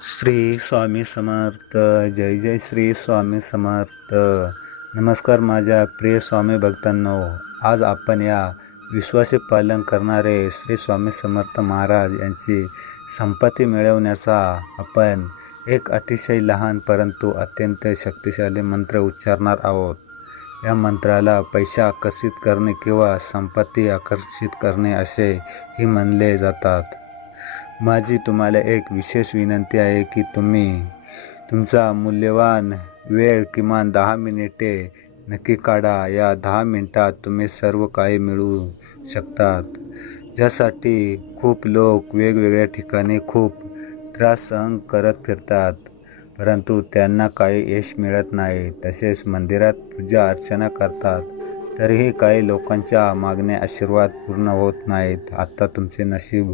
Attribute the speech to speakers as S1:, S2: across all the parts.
S1: श्री स्वामी समर्थ. जय जय श्री स्वामी समर्थ. नमस्कार माझ्या प्रिय स्वामी भक्तांनो. आज आपण या विश्वाचे पालन करणारे श्री स्वामी समर्थ महाराज यांची संपत्ती मिळवण्याचा आपण एक अतिशय लहान परंतु अत्यंत शक्तिशाली मंत्र उच्चारणार आहोत. या मंत्राला पैसे आकर्षित करणे किंवा संपत्ती आकर्षित करणे असे ही म्हणले जातात. माझी तुम्हाला एक विशेष विनंती आहे की तुम्ही तुमचा मूल्यवान वेळ किमान दहा मिनिटे नक्की काढा. या दहा मिनटात तुम्ही सर्व काही मिळवू शकतात. ज्यासाठी खूप लोक वेगवेगळ्या ठिकाणी खूप त्रास सहन करत फिरतात परंतु त्यांना काही यश मिळत नाही. तसेच मंदिरात पूजा अर्चना करतात. तरीही काही लोकांच्या मागण्या आशीर्वाद पूर्ण होत नाहीत. आत्ता तुमचे नशीब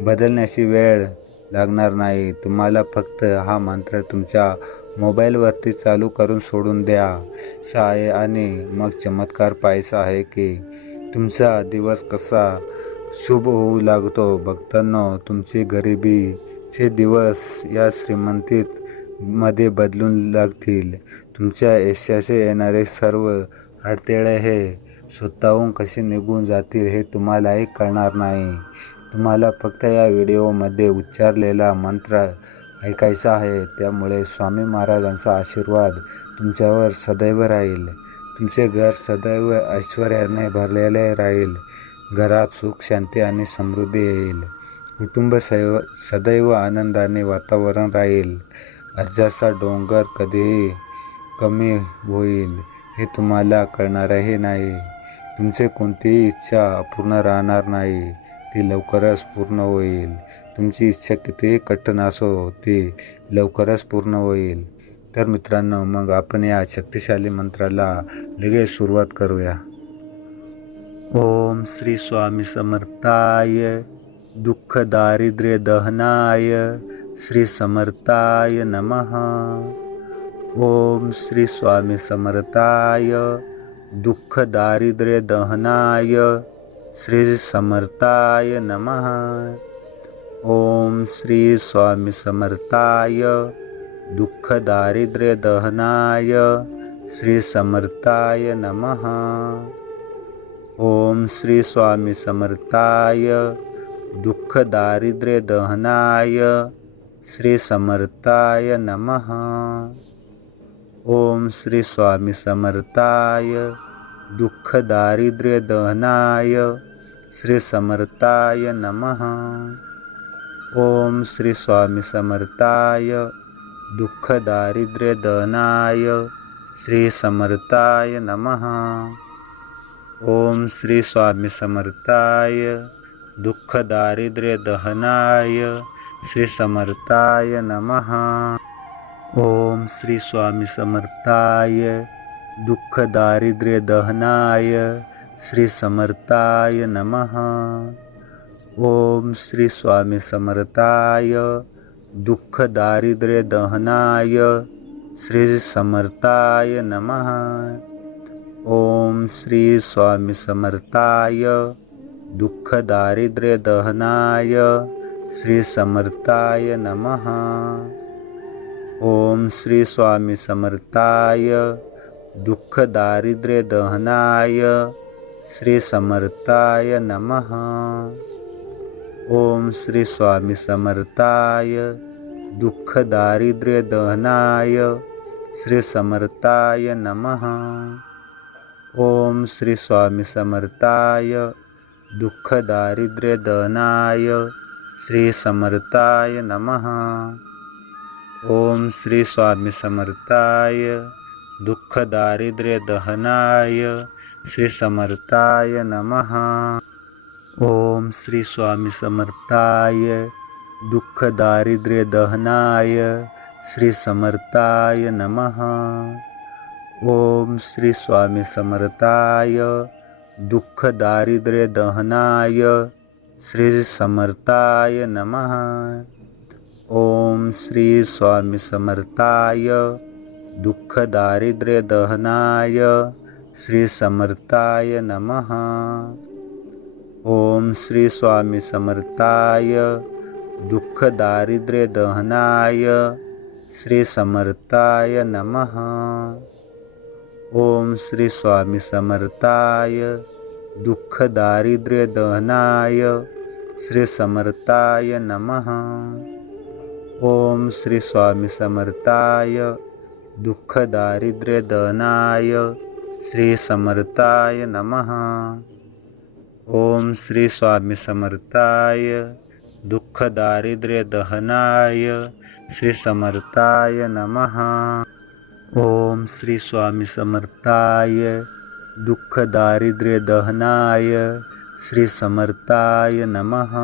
S1: बदलण्याची वेळ लागणार नाही. तुम्हाला फक्त हा मंत्र तुमच्या मोबाईलवरती चालू करून सोडून द्या. आहे आणि मग चमत्कार पाहायचा आहे की तुमचा दिवस कसा शुभ होऊ लागतो. भक्तांनो तुमची गरिबीचे दिवस या श्रीमंतीत मध्ये बदलून लागतील. तुमच्या यशाचे येणारे सर्व अडथळे हे स्वतःहून कसे निघून जातील हे तुम्हालाही कळणार नाही. तुम्हाला फक्त या व्हिडिओमध्ये उच्चारलेला मंत्र ऐकायचा आहे. त्यामुळे स्वामी महाराजांचा आशीर्वाद तुमच्यावर सदैव राहील. तुमचे घर सदैव ऐश्वर्याने भरलेले राहील. घरात सुख शांती आणि समृद्धी येईल. कुटुंब सैव सदैव आनंदाने वातावरण राहील. अर्जाचा डोंगर कधीही कमी होईल. हे तुम्हाला कळणारही नाही. तुमचे कोणतीही इच्छा अपूर्ण राहणार नाही. ती लवकरच पूर्ण होईल. तुमची इच्छा कितीही कठीण असो ती लवकरच पूर्ण होईल. तर मित्रांनो मग आपण या शक्तिशाली मंत्राला लगेच सुरुवात करूया. ओम श्री स्वामी समर्थाय. दुःख दारिद्र्य दहनाय. श्री समर्थाय नमः. ओम श्री स्वामी समर्थाय दुःख दारिद्र्य दहनाय श्री समर्थाय नमः. ओम श्री स्वामी समर्थाय दुःख दारिद्र्य दहनाय श्री समर्थाय नमः. ओम श्री स्वामी समर्थाय दुःख दारिद्र्य दहनाय श्री समर्थाय नमः. ओम श्री स्वामी समर्थाय दुःख दारिद्र्य दहनाय श्री समर्थाय नमः। ओम श्री स्वामी समर्थाय दुःख दारिद्र्य दहनाय श्री समर्थाय नमः। ओम श्री स्वामी समर्थाय दुःख दारिद्र्य दहनाय श्री समर्थाय नमः ओम श्री स्वामी समर्थाय दुःख दारिद्र्य दहनाय श्री समर्थाय नमः. ओम श्री स्वामी समर्थाय दुःख दारिद्र्य दहनाय श्री समर्थाय नमः. ओम श्री स्वामी समर्थाय दुःख दारिद्र्य दहनाय श्री समर्थाय नमः. ओम श्री स्वामी समर्थाय दुःख दारिद्र्य दहनाय श्री समर्थाय नमः। ओम श्री स्वामी समर्थाय दुःख दारिद्र्य दहनाय श्री समर्थाय नमः। ओम श्री स्वामी समर्थाय दुःख दारिद्र्य दहनाय श्री समर्थाय नमः ओम श्री स्वामी समर्थाय दुःख दारिद्र्य दहनाय श्री समर्थाय नमः। ओम श्री स्वामी समर्थाय दुःख दारिद्र्य दहनाय श्री समर्थाय नमः। ओम श्री स्वामी समर्थाय दुःख दारिद्र्य दहनाय श्री समर्थाय नमः। ओम श्री स्वामी समर्थाय दुःख दारिद्र्य दहनाय श्री समर्थाय नमः। ओम श्री स्वामी दुःखदारिद्र्यदहनाय श्रीसमर्थाय नमः। ॐ श्री स्वामी समर्थाय दुःखदारिद्र्यदहनाय श्रीसमर्थाय नमः ॐ श्री स्वामी समर्थाय दुःखदारिद्र्यदहनाय श्रीसमर्थाय नमः। ॐ श्री स्वामी समर्थाय दुःखदारिद्र्यदहनाय श्रीसमर्थाय नमः। ॐ श्री स्वामी समर्थाय दुःखदारिद्र्यदहनाय श्रीसमर्थाय नमः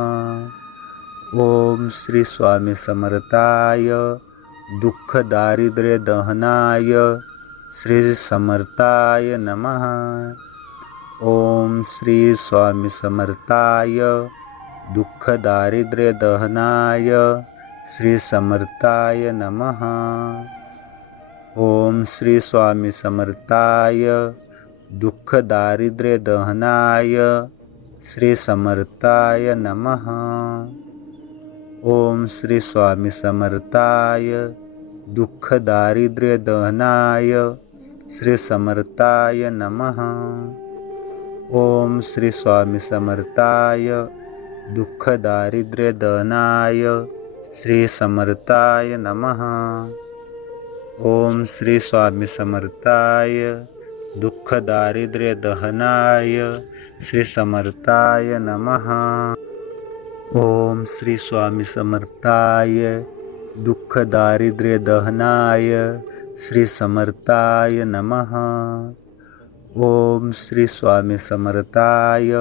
S1: ओम श्री स्वामी समर्थाय दुःख दारिद्र्य दहनाय श्री समर्थाय नमः। ओम श्री स्वामी समर्थाय दुःख दारिद्र्य दहनाय श्री समर्थाय नमः। ओम श्री स्वामी समर्थाय दुःख दारिद्र्य दहनाय श्री समर्थाय नमः। ॐ श्री स्वामी समर्थाय दुःखदारिद्र्यदहनाय श्रीसमर्थाय नमः। ॐ श्री स्वामी समर्थाय दुःखदारिद्र्यदहनाय श्रीसमर्थाय नमः। ॐ श्री स्वामी समर्थाय दुःखदारिद्र्यदहनाय श्रीसमर्थाय नमः ॐ श्री स्वामी समर्थाय दुःखदारिद्र्यदहनाय श्रीसमर्थाय नमः। ॐ श्री स्वामी समर्थाय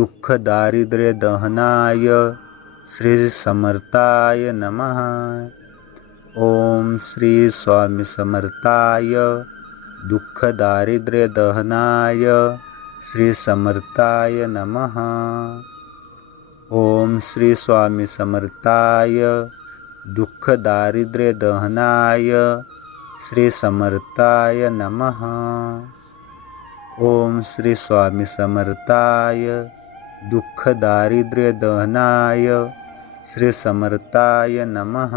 S1: दुःखदारिद्र्यदहनाय श्रीसमर्थाय नमः। ॐ श्री स्वामी समर्थाय दुःखदारिद्र्यदहनाय श्रीसमर्थाय नमः ॐ श्री स्वामी समर्थाय दुःखदारिद्र्यदहनाय श्रीसमर्थाय नमः। ॐ श्री स्वामी समर्थाय दुःखदारिद्र्यदहनाय श्रीसमर्थाय नमः।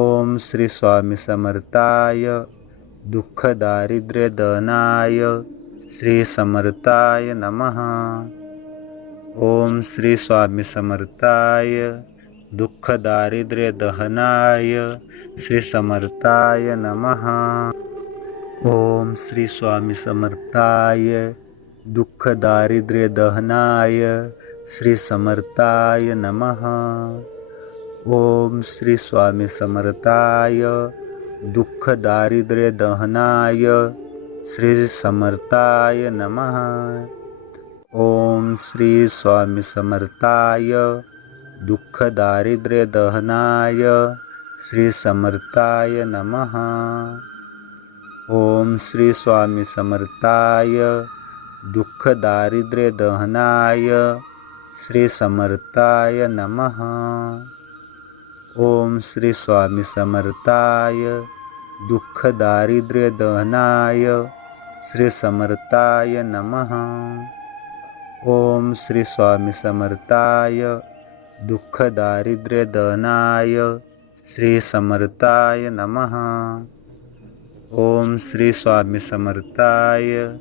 S1: ॐ श्री स्वामी समर्थाय दुःखदारिद्र्यदहनाय श्रीसमर्थाय नमः ओम श्री स्वामी समर्थाय दुःख दारिद्र्य दहनाय श्री समर्थाय नमः. ओम श्री स्वामी समर्थाय दुःख दारिद्र्य दहनाय श्री समर्थाय नमः. ओम श्री स्वामी समर्थाय दुःख दारिद्र्य दहनाय श्री समर्थाय नमः. ॐ श्री स्वामी समर्थाय दुःखदारिद्र्यदहनाय श्रीसमर्थाय नमः। ॐ श्री स्वामी समर्थाय दुःखदारिद्र्यदहनाय श्रीसमर्थाय नमः। ॐ श्री स्वामी समर्थाय दुःखदारिद्र्यदहनाय श्रीसमर्थाय नमः ॐ श्री स्वामी समर्थाय दुःखदारिद्र्यदहनाय श्रीसमर्थाय नमः। ॐ श्री स्वामी समर्थाय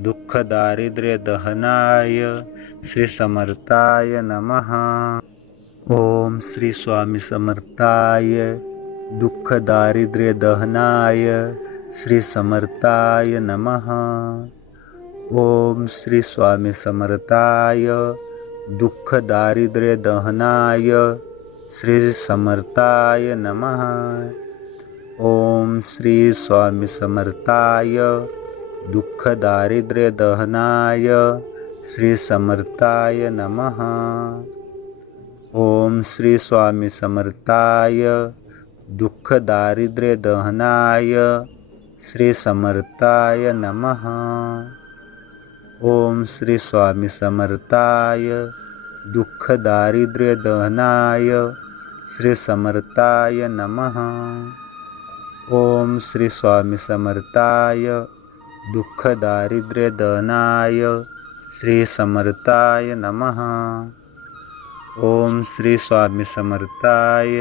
S1: दुःखदारिद्र्यदहनाय श्रीसमर्थाय नमः। ॐ श्री स्वामी समर्थाय दुःखदारिद्र्यदहनाय श्रीसमर्थाय नमः ॐ श्री स्वामी समर्थाय दुःखदारिद्र्यदहनाय श्रीसमर्थाय नमः। ॐ श्री स्वामी समर्थाय दुःखदारिद्र्यदहनाय श्रीसमर्थाय नमः। ॐ श्री स्वामी समर्थाय दुःखदारिद्र्यदहनाय श्रीसमर्थाय नमः ॐ श्री स्वामी समर्थाय दुःखदारिद्र्यदहनाय श्रीसमर्थाय नमः। ॐ श्री स्वामी समर्थाय दुःखदारिद्र्यदहनाय श्रीसमर्थाय नमः। ओम श्री स्वामी समर्थाय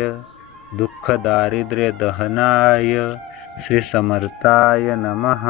S1: दुःख दारिद्र्य दहनाय श्री समर्थाय नमः